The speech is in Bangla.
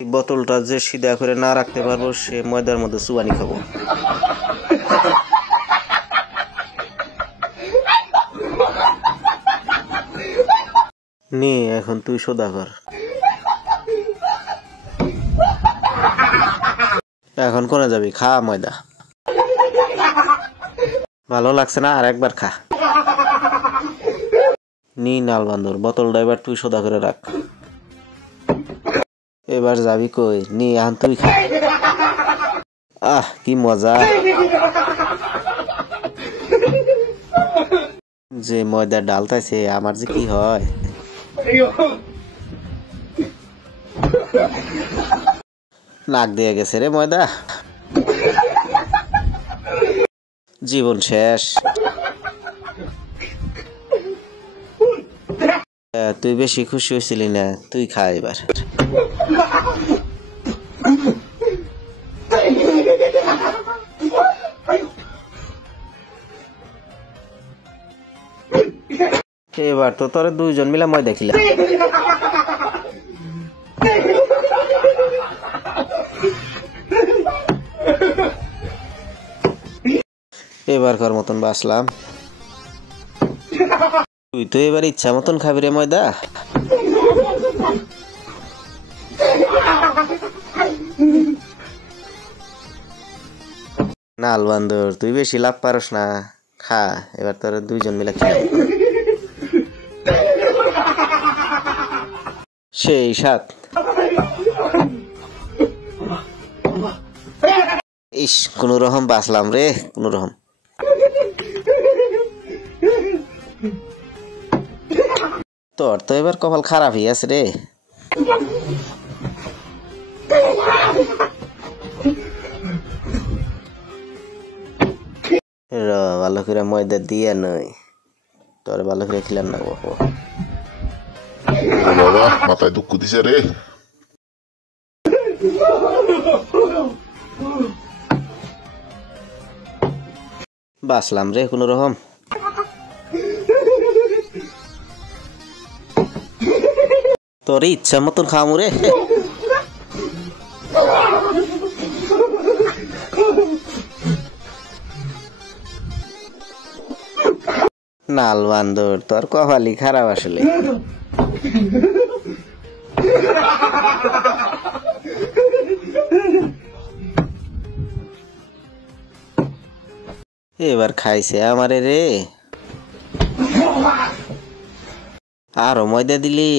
বোতলটা যে সিধা করে না রাখতে পারবো সে ময়দার মধ্যে চুবানি খাবো। নে এখন তুই সোদা কর। এখন কোনে যাবি? খা ময়দা। ভালো লাগছে না? আর একবার খা। নি নাল বান্দর, বোতলটা এবার তুই সোদা করে রাখ। এবার যাবি কই? নি এখন তুই খা। আহ কি মজা! যে ময়দা ডালতাছে আমার যে কি হয়। নাক দিয়ে গেছে রে ময়দা, জীবন শেষ। তুই বেশি খুশি হয়েছিলি না, তুই খা এবার। এবার তো তোরা দুইজন মিলে ময়দা খিলা। এবার কর মতন বাসলাম। তুই তো এবার ইচ্ছা মতন খাবি রে ময়দা। নাল বান্দর, তুই বেশি লাভ পারস না, খা এবার তোরা দুইজন মিলে খা। সেই সাত। ইস কোন রকম বাঁচলাম রে, কোন রকম। তোর তো এবার কপাল খারাপই আছে রে। ভালো করে ময়দা দিয়ে নয়, তোর ভালো করে খেলেন না। বাবা মাথায় দুঃখ দিছে রে। বাসলাম রে কোন রকম। তোর ইচ্ছা মতন খামু রে। নাল বান্দর, তোর কপালই খারাপ আসলে। এবার খাইছে আমারে রে। আরো ময়দা দিলি।